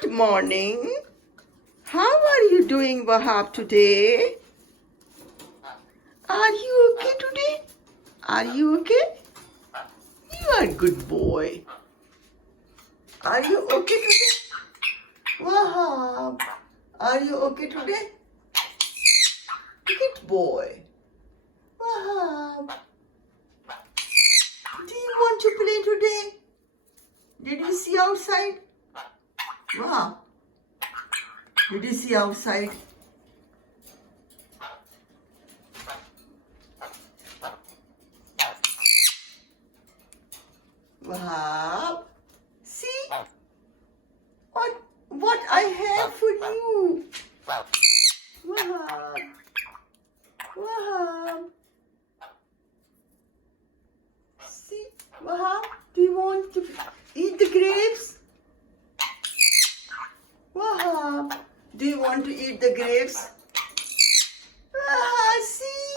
Good morning. How are you doing, Wahab, today? Are you okay today? Are you okay? You are a good boy. Are you okay today? Wahab, are you okay today? Good boy. Wahab, do you want to play today? Did you see outside? Wow. Did you see outside? Wahab, see what I have for you. Wahab, Wahab. See, Wahab, do you want to eat the grapes? Wahab, do you want to eat the grapes? See,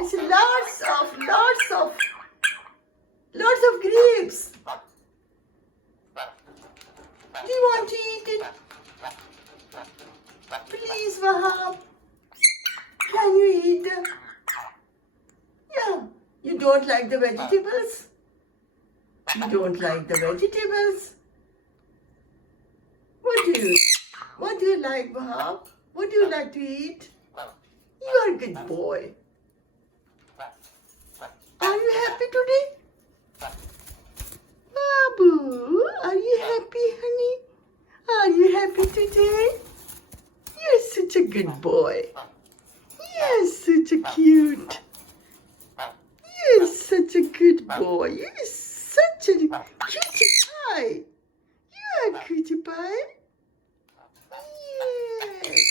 it's lots of grapes. Do you want to eat it? Please, Wahab, can you eat the... Yeah, you don't like the vegetables? You don't like the vegetables? What do you like, Wahab? What do you like to eat? You are a good boy. Are you happy today? Babu, are you happy, honey? Are you happy today? You're such a good boy. You're such a cute. You're such a good boy. You're such a cutie pie. You're a cutie pie. Yes.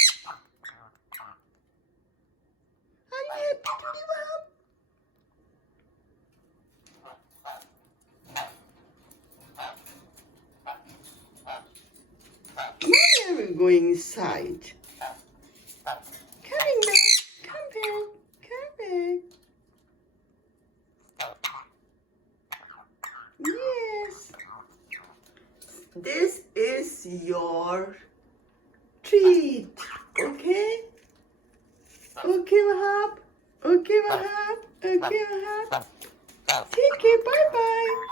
Are you happy today, Wahab? When are we going inside? Coming back. Come back. Yes. This is your treat. Okay? Okay, Wahab? Okay, Wahab? Okay, Wahab? Take care. Bye-bye.